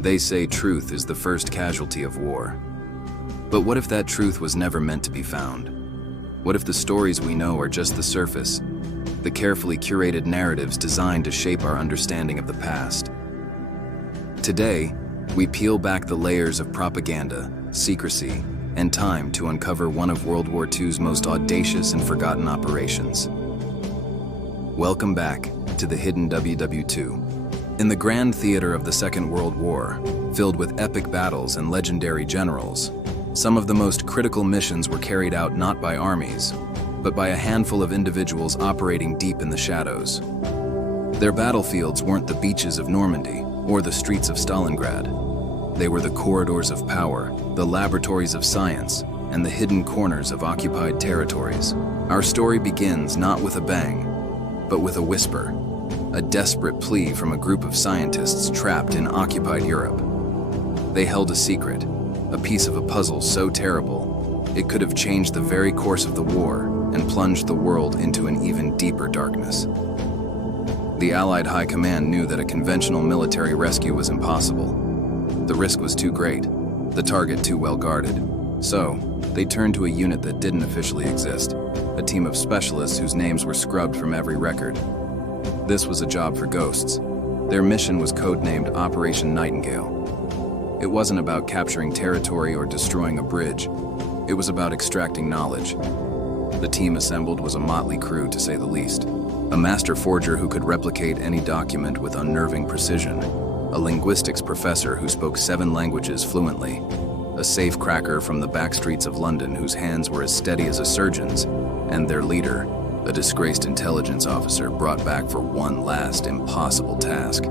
They say truth is the first casualty of war. But what if that truth was never meant to be found? What if the stories we know are just the surface, the carefully curated narratives designed to shape our understanding of the past? Today, we peel back the layers of propaganda, secrecy, and time to uncover one of World War II's most audacious and forgotten operations. Welcome back to the hidden WWII. In the grand theater of the Second World War, filled with epic battles and legendary generals, some of the most critical missions were carried out not by armies, but by a handful of individuals operating deep in the shadows. Their battlefields weren't the beaches of Normandy or the streets of Stalingrad. They were the corridors of power, the laboratories of science, and the hidden corners of occupied territories. Our story begins not with a bang, but with a whisper, a desperate plea from a group of scientists trapped in occupied Europe. They held a secret, a piece of a puzzle so terrible, it could have changed the very course of the war and plunged the world into an even deeper darkness. The Allied High Command knew that a conventional military rescue was impossible. The risk was too great, the target too well guarded. So, they turned to a unit that didn't officially exist, a team of specialists whose names were scrubbed from every record. This was a job for ghosts. Their mission was codenamed Operation Nightingale. It wasn't about capturing territory or destroying a bridge. It was about extracting knowledge. The team assembled was a motley crew, to say the least. A master forger who could replicate any document with unnerving precision. A linguistics professor who spoke 7 languages fluently. A safe cracker from the back streets of London whose hands were as steady as a surgeon's. And their leader, a disgraced intelligence officer brought back for one last impossible task.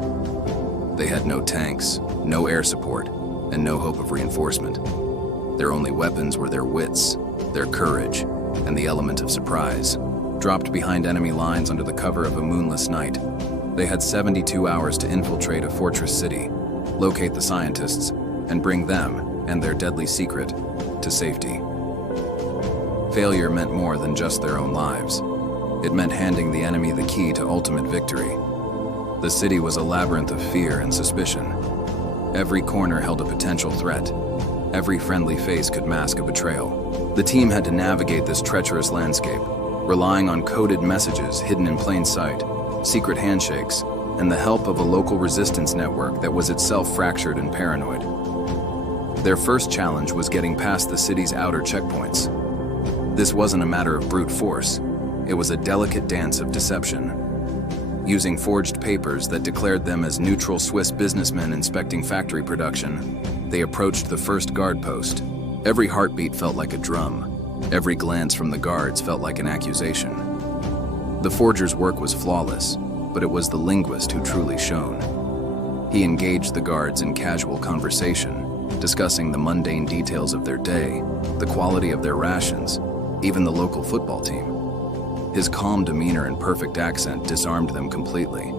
They had no tanks, no air support, and no hope of reinforcement. Their only weapons were their wits, their courage, and the element of surprise. Dropped behind enemy lines under the cover of a moonless night, they had 72 hours to infiltrate a fortress city, locate the scientists, and bring them and their deadly secret to safety. Failure meant more than just their own lives. It meant handing the enemy the key to ultimate victory. The city was a labyrinth of fear and suspicion. Every corner held a potential threat. Every friendly face could mask a betrayal. The team had to navigate this treacherous landscape, relying on coded messages hidden in plain sight, secret handshakes, and the help of a local resistance network that was itself fractured and paranoid. Their first challenge was getting past the city's outer checkpoints. This wasn't a matter of brute force. It was a delicate dance of deception. Using forged papers that declared them as neutral Swiss businessmen inspecting factory production, they approached the first guard post. Every heartbeat felt like a drum. Every glance from the guards felt like an accusation. The forger's work was flawless, but it was the linguist who truly shone. He engaged the guards in casual conversation, discussing the mundane details of their day, the quality of their rations, even the local football team. His calm demeanor and perfect accent disarmed them completely.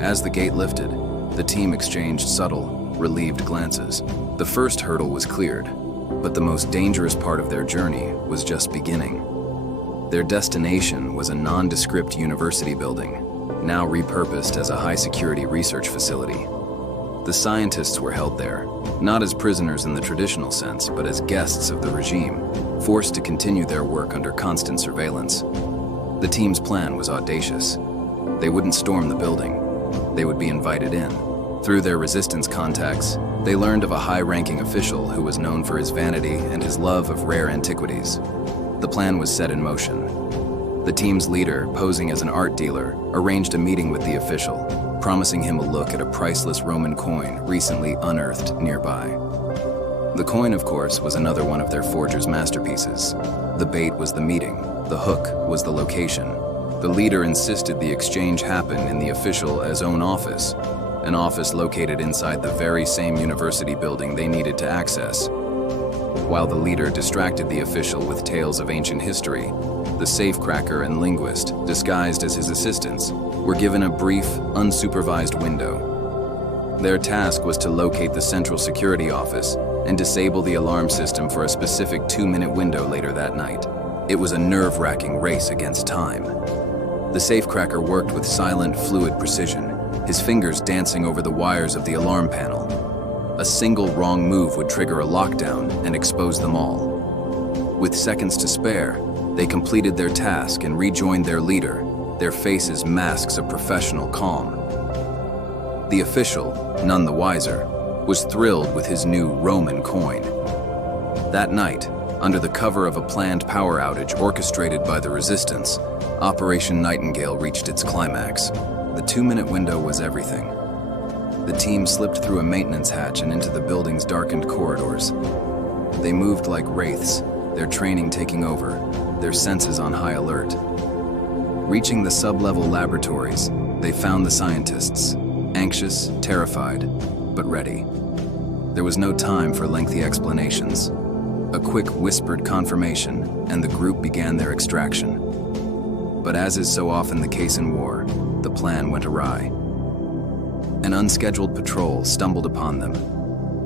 As the gate lifted, the team exchanged subtle, relieved glances. The first hurdle was cleared, but the most dangerous part of their journey was just beginning. Their destination was a nondescript university building, now repurposed as a high-security research facility. The scientists were held there, not as prisoners in the traditional sense, but as guests of the regime, forced to continue their work under constant surveillance. The team's plan was audacious. They wouldn't storm the building. They would be invited in. Through their resistance contacts, they learned of a high-ranking official who was known for his vanity and his love of rare antiquities. The plan was set in motion. The team's leader, posing as an art dealer, arranged a meeting with the official, promising him a look at a priceless Roman coin recently unearthed nearby. The coin, of course, was another one of their forger's masterpieces. The bait was the meeting. The hook was the location. The leader insisted the exchange happen in the official's own office, an office located inside the very same university building they needed to access. While the leader distracted the official with tales of ancient history, the safecracker and linguist, disguised as his assistants, were given a brief, unsupervised window. Their task was to locate the central security office and disable the alarm system for a specific 2-minute window later that night. It was a nerve-wracking race against time. The safecracker worked with silent, fluid precision, his fingers dancing over the wires of the alarm panel. A single wrong move would trigger a lockdown and expose them all. With seconds to spare, they completed their task and rejoined their leader, their faces masks of professional calm. The official, none the wiser, was thrilled with his new Roman coin. That night, under the cover of a planned power outage orchestrated by the resistance, Operation Nightingale reached its climax. The 2-minute window was everything. The team slipped through a maintenance hatch and into the building's darkened corridors. They moved like wraiths, their training taking over, their senses on high alert. Reaching the sub-level laboratories, they found the scientists, anxious, terrified, but ready. There was no time for lengthy explanations. A quick whispered confirmation, and the group began their extraction. But as is so often the case in war, the plan went awry. An unscheduled patrol stumbled upon them.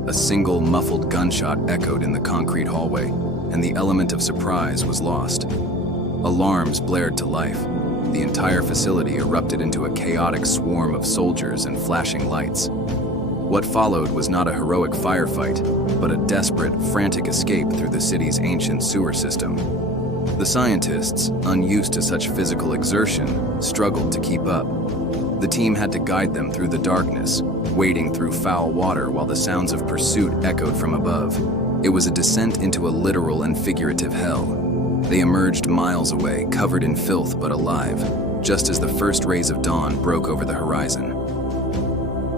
A single muffled gunshot echoed in the concrete hallway, and the element of surprise was lost. Alarms blared to life. The entire facility erupted into a chaotic swarm of soldiers and flashing lights. What followed was not a heroic firefight, but a desperate, frantic escape through the city's ancient sewer system. The scientists, unused to such physical exertion, struggled to keep up. The team had to guide them through the darkness, wading through foul water while the sounds of pursuit echoed from above. It was a descent into a literal and figurative hell. They emerged miles away, covered in filth but alive, just as the first rays of dawn broke over the horizon.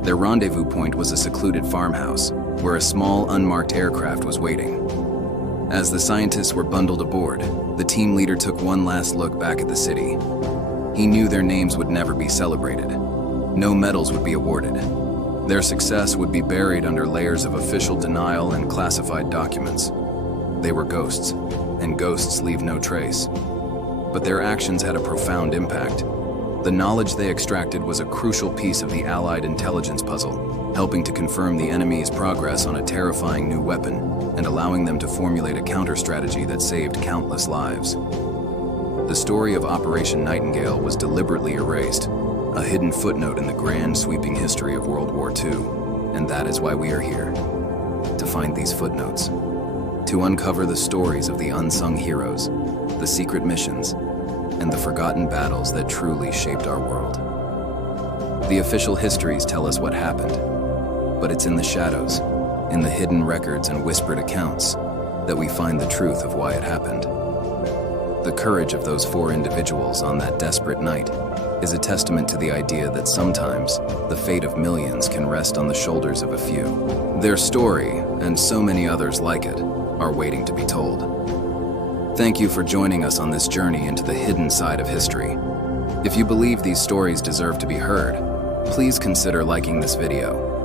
Their rendezvous point was a secluded farmhouse, where a small, unmarked aircraft was waiting. As the scientists were bundled aboard, the team leader took one last look back at the city. He knew their names would never be celebrated. No medals would be awarded. Their success would be buried under layers of official denial and classified documents. They were ghosts, and ghosts leave no trace. But their actions had a profound impact. The knowledge they extracted was a crucial piece of the Allied intelligence puzzle, helping to confirm the enemy's progress on a terrifying new weapon and allowing them to formulate a counter-strategy that saved countless lives. The story of Operation Nightingale was deliberately erased, a hidden footnote in the grand sweeping history of World War II, and that is why we are here, to find these footnotes, to uncover the stories of the unsung heroes, the secret missions, and the forgotten battles that truly shaped our world. The official histories tell us what happened, but it's in the shadows, in the hidden records and whispered accounts, that we find the truth of why it happened. The courage of those 4 individuals on that desperate night is a testament to the idea that sometimes the fate of millions can rest on the shoulders of a few. Their story, and so many others like it, are waiting to be told. Thank you for joining us on this journey into the hidden side of history. If you believe these stories deserve to be heard, please consider liking this video